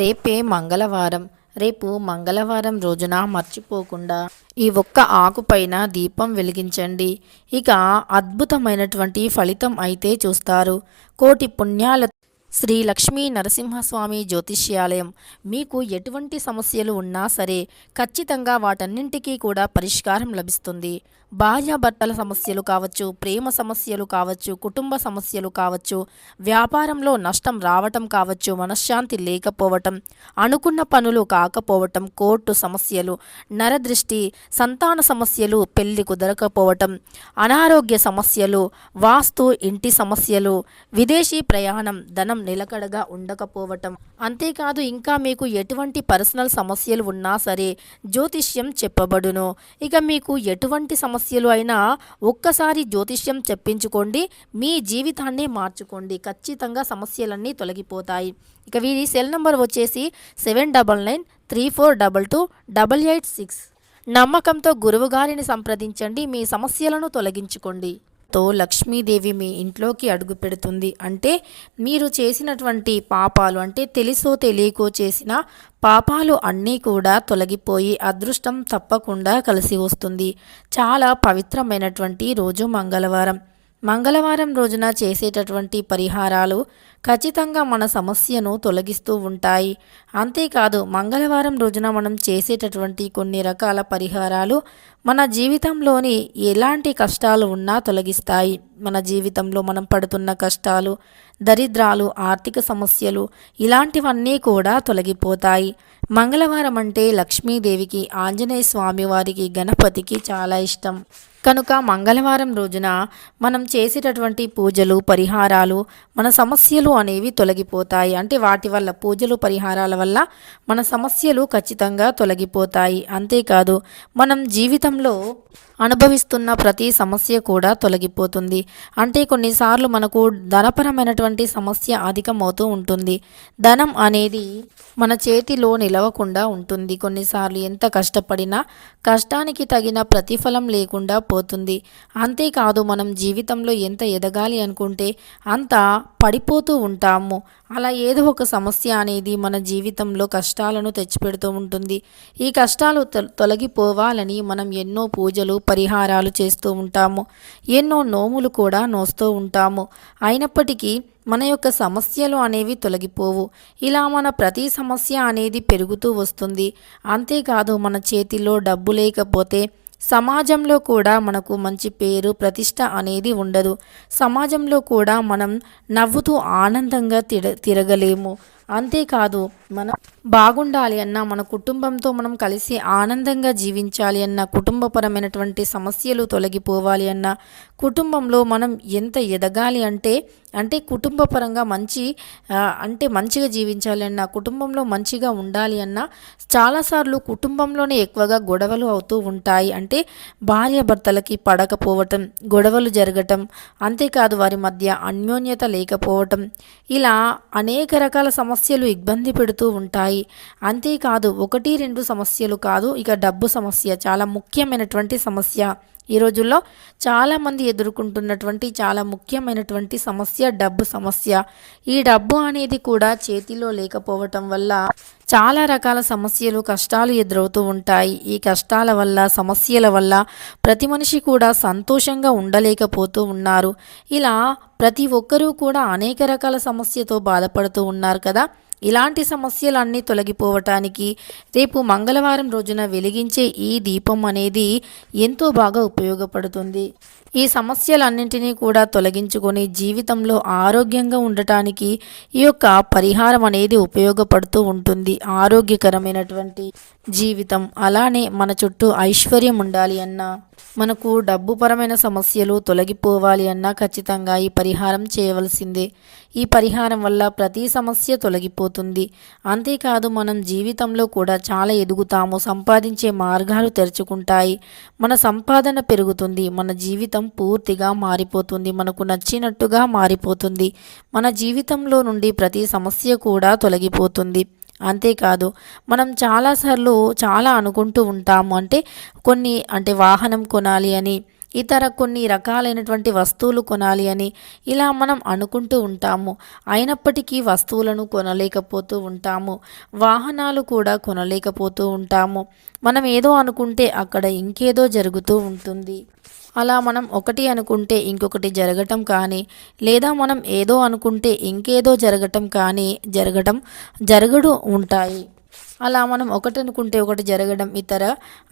రేపే మంగళవారం. రేపు మంగళవారం రోజున మర్చిపోకుండా ఈ ఒక్క ఆకు పైన దీపం వెలిగించండి. ఇక అద్భుతమైనటువంటి ఫలితం అయితే చూస్తారు. కోటి పుణ్యాల శ్రీ లక్ష్మీ నరసింహస్వామి జ్యోతిష్యాలయం. మీకు ఎటువంటి సమస్యలు ఉన్నా సరే ఖచ్చితంగా వాటన్నింటికీ కూడా పరిష్కారం లభిస్తుంది. భార్యాభర్తల సమస్యలు కావచ్చు, ప్రేమ సమస్యలు కావచ్చు, కుటుంబ సమస్యలు కావచ్చు, వ్యాపారంలో నష్టం రావటం కావచ్చు, మనశ్శాంతి లేకపోవటం, అనుకున్న పనులు కాకపోవటం, కోర్టు సమస్యలు, నరదృష్టి, సంతాన సమస్యలు, పెళ్లి కుదరకపోవటం, అనారోగ్య సమస్యలు, వాస్తు, ఇంటి సమస్యలు, విదేశీ ప్రయాణం, ధనం నిలకడగా ఉండకపోవటం, అంతేకాదు ఇంకా మీకు ఎటువంటి పర్సనల్ సమస్యలు ఉన్నా సరే జ్యోతిష్యం చెప్పబడును. ఇక మీకు ఎటువంటి సమస్యలు అయినా ఒక్కసారి జ్యోతిష్యం చెప్పించుకోండి, మీ జీవితాన్ని మార్చుకోండి. ఖచ్చితంగా సమస్యలన్నీ తొలగిపోతాయి. ఇక వీరి సెల్ నంబర్ వచ్చేసి 7993422886. నమ్మకంతో గురువుగారిని సంప్రదించండి, మీ సమస్యలను తొలగించుకోండి. లక్ష్మీదేవి మీ ఇంట్లోకి అడుగు పెడుతుంది. అంటే మీరు చేసినటువంటి పాపాలు, అంటే తెలుసో తెలియకో చేసిన పాపాలు అన్నీ కూడా తొలగిపోయి అదృష్టం తప్పకుండా కలిసి వస్తుంది. చాలా పవిత్రమైనటువంటి రోజు మంగళవారం. మంగళవారం రోజున చేసేటటువంటి పరిహారాలు ఖచ్చితంగా మన సమస్యను తొలగిస్తూ ఉంటాయి. అంతేకాదు మంగళవారం రోజున మనం చేసేటటువంటి కొన్ని రకాల పరిహారాలు మన జీవితంలోని ఎలాంటి కష్టాలు ఉన్నా తొలగిస్తాయి. మన జీవితంలో మనం పడుతున్న కష్టాలు, దరిద్రాలు, ఆర్థిక సమస్యలు ఇలాంటివన్నీ కూడా తొలగిపోతాయి. మంగళవారం అంటే లక్ష్మీదేవికి, ఆంజనేయ స్వామి వారికి, గణపతికి చాలా ఇష్టం. కనుక మంగళవారం రోజున మనం చేసేటటువంటి పూజలు, పరిహారాలు మన సమస్యలు అనేవి తొలగిపోతాయి. అంటే వాటి వల్ల, పూజలు పరిహారాల వల్ల మన సమస్యలు ఖచ్చితంగా తొలగిపోతాయి. అంతేకాదు మనం జీవితంలో అనుభవిస్తున్న ప్రతి సమస్య కూడా తొలగిపోతుంది. అంటే కొన్నిసార్లు మనకు ధనపరమైనటువంటి సమస్య అధికమవుతూ ఉంటుంది. ధనం అనేది మన చేతిలో నిలవకుండా ఉంటుంది. కొన్నిసార్లు ఎంత కష్టపడినా కష్టానికి తగిన ప్రతిఫలం లేకుండా పోతుంది. అంతేకాదు మనం జీవితంలో ఎంత ఎదగాలి అనుకుంటే అంత పడిపోతూ ఉంటాము. అలా ఏదో ఒక సమస్య అనేది మన జీవితంలో కష్టాలను తెచ్చిపెడుతూ ఉంటుంది. ఈ కష్టాలు తొలగిపోవాలని మనం ఎన్నో పూజలు, పరిహారాలు చేస్తూ ఉంటాము. ఎన్నో నోములు కూడా నోస్తూ ఉంటాము. అయినప్పటికీ మన యొక్క సమస్యలు అనేవి తొలగిపోవు. ఇలా మన ప్రతి సమస్య అనేది పెరుగుతూ వస్తుంది. అంతేకాదు మన చేతిలో డబ్బు లేకపోతే సమాజంలో కూడా మనకు మంచి పేరు, ప్రతిష్ట అనేది ఉండదు. సమాజంలో కూడా మనం నవ్వుతూ ఆనందంగా తిరగలేము. అంతేకాదు మనం బాగుండాలి అన్నా, మన కుటుంబంతో మనం కలిసి ఆనందంగా జీవించాలి అన్నా, కుటుంబపరమైనటువంటి సమస్యలు తొలగిపోవాలి అన్నా, కుటుంబంలో మనం ఎంత ఎదగాలి అంటే కుటుంబపరంగా మంచిగా జీవించాలి అన్నా, కుటుంబంలో మంచిగా ఉండాలి అన్నా చాలాసార్లు కుటుంబంలోనే ఎక్కువగా గొడవలు అవుతూ ఉంటాయి. అంటే భార్యాభర్తలకి పడకపోవటం, గొడవలు జరగటం, అంతేకాదు వారి మధ్య అన్యోన్యత లేకపోవటం, ఇలా అనేక రకాల సమస్యలు ఇబ్బంది పెడుతూ ఉంటాయి. అంతేకాదు 1-2 సమస్యలు కాదు, ఇక డబ్బు సమస్య చాలా ముఖ్యమైనటువంటి సమస్య. ఈ రోజుల్లో చాలామంది ఎదుర్కొంటున్నటువంటి చాలా ముఖ్యమైనటువంటి సమస్య డబ్బు సమస్య. ఈ డబ్బు అనేది కూడా చేతిలో లేకపోవటం వల్ల చాలా రకాల సమస్యలు, కష్టాలు ఎదురవుతూ ఉంటాయి. ఈ కష్టాల వల్ల, సమస్యల వల్ల ప్రతి మనిషి కూడా సంతోషంగా ఉండలేకపోతూ ఉన్నారు. ఇలా ప్రతి ఒక్కరూ కూడా అనేక రకాల సమస్యతో బాధపడుతూ ఉన్నారు కదా. ఇలాంటి సమస్యలన్నీ తొలగిపోవటానికి రేపు మంగళవారం రోజున వెలిగించే ఈ దీపం అనేది ఎంతో బాగా ఉపయోగపడుతుంది. ఈ సమస్యలన్నింటినీ కూడా తొలగించుకొని జీవితంలో ఆరోగ్యంగా ఉండటానికి ఈ యొక్క పరిహారం అనేది ఉపయోగపడుతూ ఉంటుంది. ఆరోగ్యకరమైనటువంటి జీవితం, అలానే మన చుట్టూ ఐశ్వర్యం ఉండాలి అన్నా, మనకు డబ్బుపరమైన సమస్యలు తొలగిపోవాలి అన్నా ఖచ్చితంగా ఈ పరిహారం చేయవలసిందే. ఈ పరిహారం వల్ల ప్రతి సమస్య తొలగిపోతుంది. అంతేకాదు మనం జీవితంలో కూడా చాలా ఎదుగుతాము. సంపాదించే మార్గాలు తెరుచుకుంటాయి. మన సంపాదన పెరుగుతుంది. మన జీవితం పూర్తిగా మారిపోతుంది. మనకు నచ్చినట్టుగా మారిపోతుంది. మన జీవితంలో నుండి ప్రతి సమస్య కూడా తొలగిపోతుంది. అంతేకాదు మనం చాలాసార్లు చాలా అనుకుంటూ ఉంటాము. అంటే వాహనం కొనాలి అని, ఇతర కొన్ని రకాలైనటువంటి వస్తువులు కొనాలి అని ఇలా మనం అనుకుంటూ ఉంటాము. అయినప్పటికీ వస్తువులను కొనలేకపోతూ ఉంటాము. వాహనాలు కూడా కొనలేకపోతూ ఉంటాము. మనం ఏదో అనుకుంటే అక్కడ ఇంకేదో జరుగుతూ ఉంటుంది. అలా మనం ఒకటి అనుకుంటే ఇంకొకటి జరగటం కానీ, లేదా మనం ఏదో అనుకుంటే ఇంకేదో జరగటం కానీ జరగడు ఉంటాయి. అలా మనం ఒకటి అనుకుంటే ఒకటి జరగడం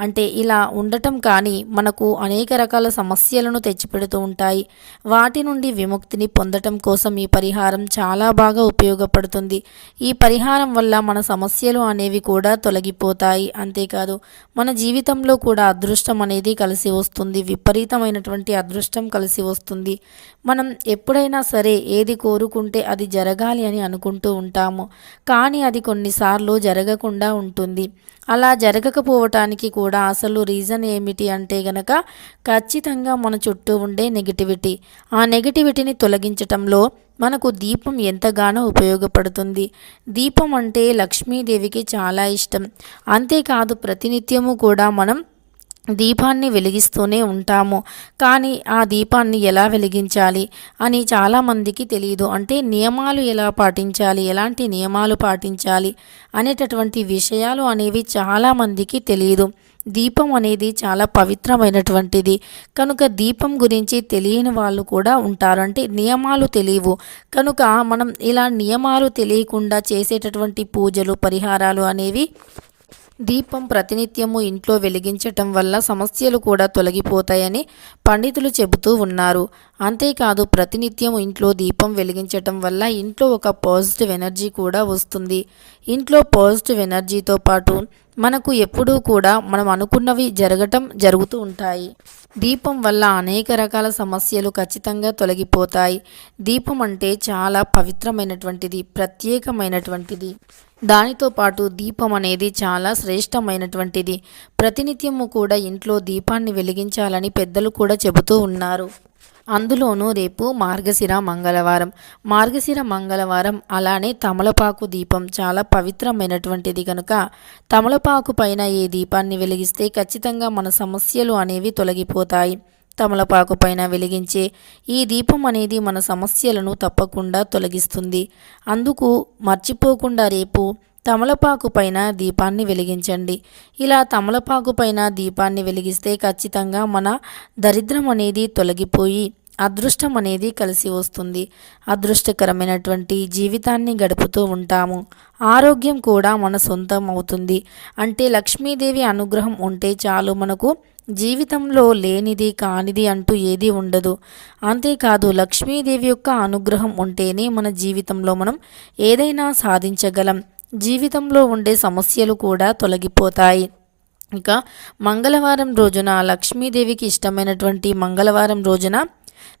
అంటే ఇలా ఉండటం కానీ మనకు అనేక రకాల సమస్యలను తెచ్చిపెడుతూ ఉంటాయి. వాటి నుండి విముక్తిని పొందటం కోసం ఈ పరిహారం చాలా బాగా ఉపయోగపడుతుంది. ఈ పరిహారం వల్ల మన సమస్యలు అనేవి కూడా తొలగిపోతాయి. అంతేకాదు మన జీవితంలో కూడా అదృష్టం అనేది కలిసి వస్తుంది. విపరీతమైనటువంటి అదృష్టం కలిసి వస్తుంది. మనం ఎప్పుడైనా సరే ఏది కోరుకుంటే అది జరగాలి అని అనుకుంటూ ఉంటాము. కానీ అది కొన్నిసార్లు జరగకుండా ఉంటుంది. అలా జరగకపోవటానికి కూడా అసలు రీజన్ ఏమిటి అంటే గనక ఖచ్చితంగా మన చుట్టూ ఉండే నెగిటివిటీ. ఆ నెగిటివిటీని తొలగించటంలో మనకు దీపం ఎంతగానో ఉపయోగపడుతుంది. దీపం అంటే లక్ష్మీదేవికి చాలా ఇష్టం. అంతేకాదు ప్రతినిత్యము కూడా మనం దీపాన్ని వెలిగిస్తూనే ఉంటాము. కానీ ఆ దీపాన్ని ఎలా వెలిగించాలి అని చాలామందికి తెలియదు. అంటే నియమాలు ఎలా పాటించాలి, ఎలాంటి నియమాలు పాటించాలి అనేటటువంటి విషయాలు అనేవి చాలామందికి తెలియదు. దీపం అనేది చాలా పవిత్రమైనటువంటిది కనుక దీపం గురించి తెలియని వాళ్ళు కూడా ఉంటారు. అంటే నియమాలు తెలియవు కనుక మనం ఇలా నియమాలు తెలియకుండా చేసేటటువంటి పూజలు పరిహారాలు అనేవి దీపం ప్రతినిత్యము ఇంట్లో వెలిగించటం వల్ల సమస్యలు కూడా తొలగిపోతాయని పండితులు చెబుతూ ఉన్నారు. అంతేకాదు ప్రతినిత్యం ఇంట్లో దీపం వెలిగించటం వల్ల ఇంట్లో ఒక పాజిటివ్ ఎనర్జీ కూడా వస్తుంది. ఇంట్లో పాజిటివ్ ఎనర్జీతో పాటు మనకు ఎప్పుడూ కూడా మనం అనుకున్నవి జరుగుతూ ఉంటాయి. దీపం వల్ల అనేక రకాల సమస్యలు ఖచ్చితంగా తొలగిపోతాయి. దీపం అంటే చాలా పవిత్రమైనటువంటిది, ప్రత్యేకమైనటువంటిది. దానితో పాటు దీపం అనేది చాలా శ్రేష్టమైనటువంటిది. ప్రతినిత్యము కూడా ఇంట్లో దీపాన్ని వెలిగించాలని పెద్దలు కూడా చెబుతూ ఉన్నారు. అందులోనూ రేపు మార్గశిర మంగళవారం. మార్గశిర మంగళవారం అలానే తమలపాకు దీపం చాలా పవిత్రమైనటువంటిది కనుక తమలపాకు పైన ఏ దీపాన్ని వెలిగిస్తే ఖచ్చితంగా మన సమస్యలు అనేవి తొలగిపోతాయి. తమలపాకు పైన వెలిగించే ఈ దీపం అనేది మన సమస్యలను తప్పకుండా తొలగిస్తుంది. అందుకు మర్చిపోకుండా రేపు తమలపాకు పైన దీపాన్ని వెలిగించండి. ఇలా తమలపాకు పైన దీపాన్ని వెలిగిస్తే ఖచ్చితంగా మన దరిద్రం అనేది తొలగిపోయి అదృష్టం అనేది కలిసి వస్తుంది. అదృష్టకరమైనటువంటి జీవితాన్ని గడుపుతూ ఉంటాము. ఆరోగ్యం కూడా మన సొంతం అవుతుంది. అంటే లక్ష్మీదేవి అనుగ్రహం ఉంటే చాలు, మనకు జీవితంలో లేనిది కానిది అంటూ ఏదీ ఉండదు. అంతేకాదు లక్ష్మీదేవి యొక్క అనుగ్రహం ఉంటేనే మన జీవితంలో మనం ఏదైనా సాధించగలం. జీవితంలో ఉండే సమస్యలు కూడా తొలగిపోతాయి. ఇక మంగళవారం రోజున లక్ష్మీదేవికి ఇష్టమైనటువంటి మంగళవారం రోజున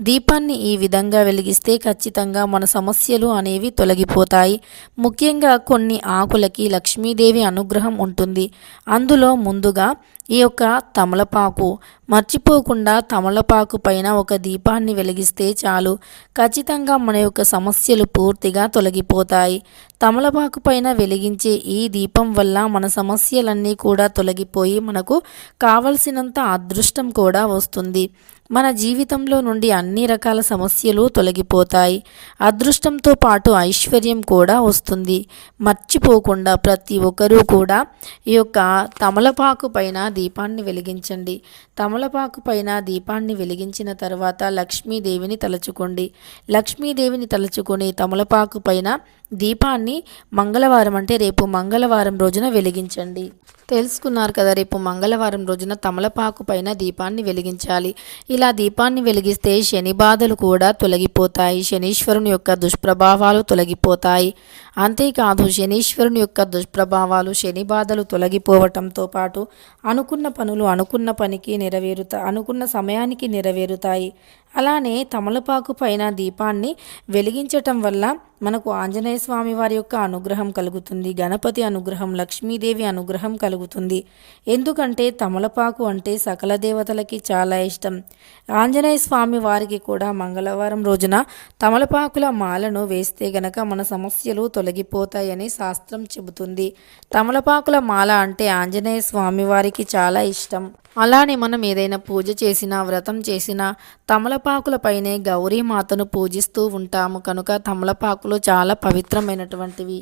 దీపాన్ని ఈ విధంగా వెలిగిస్తే ఖచ్చితంగా మన సమస్యలు అనేవి తొలగిపోతాయి. ముఖ్యంగా కొన్ని ఆకులకి లక్ష్మీదేవి అనుగ్రహం ఉంటుంది. అందులో ముందుగా ఈ యొక్క తమలపాకు, మర్చిపోకుండా తమలపాకు పైన ఒక దీపాన్ని వెలిగిస్తే చాలు, ఖచ్చితంగా మన యొక్క సమస్యలు పూర్తిగా తొలగిపోతాయి. తమలపాకు పైన వెలిగించే ఈ దీపం వల్ల మన సమస్యలన్నీ కూడా తొలగిపోయి మనకు కావలసినంత అదృష్టం కూడా వస్తుంది. మన జీవితంలో నుండి అన్ని రకాల సమస్యలు తొలగిపోతాయి. అదృష్టంతో పాటు ఐశ్వర్యం కూడా వస్తుంది. మర్చిపోకుండా ప్రతి ఒక్కరూ కూడా ఈ యొక్క తమలపాకు పైన దీపాన్ని వెలిగించండి. తమలపాకు పైన దీపాన్ని వెలిగించిన తర్వాత లక్ష్మీదేవిని తలుచుకోండి. లక్ష్మీదేవిని తలుచుకొని తమలపాకు పైన దీపాన్ని మంగళవారం అంటే రేపు మంగళవారం రోజున వెలిగించండి. తెలుసుకున్నారు కదా, రేపు మంగళవారం రోజున తమలపాకు పైన దీపాన్ని వెలిగించాలి. ఇలా దీపాన్ని వెలిగిస్తే శని బాధలు కూడా తొలగిపోతాయి. శనీశ్వరుని యొక్క దుష్ప్రభావాలు తొలగిపోతాయి. అంతేకాదు శనీశ్వరుని యొక్క దుష్ప్రభావాలు, శని బాధలు తొలగిపోవటంతో పాటు అనుకున్న పనులు అనుకున్న పనికి అనుకున్న సమయానికి నెరవేరుతాయి. అలానే తమలపాకు పైన దీపాన్ని వెలిగించటం వల్ల మనకు ఆంజనేయ స్వామి వారి యొక్క అనుగ్రహం కలుగుతుంది. గణపతి అనుగ్రహం, లక్ష్మీదేవి అనుగ్రహం కలుగుతుంది. ఎందుకంటే తమలపాకు అంటే సకల దేవతలకి చాలా ఇష్టం. ఆంజనేయ స్వామి వారికి కూడా మంగళవారం రోజున తమలపాకుల మాలను వేస్తే గనక మన సమస్యలు తొలగిపోతాయని శాస్త్రం చెబుతుంది. తమలపాకుల మాల అంటే ఆంజనేయ స్వామి వారికి చాలా ఇష్టం. అలానే మనం ఏదైనా పూజ చేసినా వ్రతం చేసినా తమలపాకులపైనే గౌరీమాతను పూజిస్తూ ఉంటాము కనుక తమలపాకులు చాలా పవిత్రమైనటువంటివి.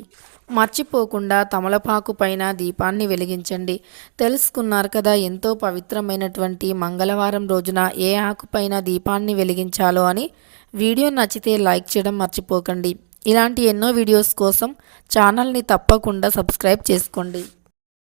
మర్చిపోకుండా తమలపాకు పైన దీపాన్ని వెలిగించండి. తెలుసుకున్నారు కదా ఎంతో పవిత్రమైనటువంటి మంగళవారం రోజున ఏ ఆకుపైన దీపాన్ని వెలిగించాలో అని. వీడియో నచ్చితే లైక్ చేయడం మర్చిపోకండి. ఇలాంటి ఎన్నో వీడియోస్ కోసం ఛానల్ని తప్పకుండా సబ్స్క్రైబ్ చేసుకోండి.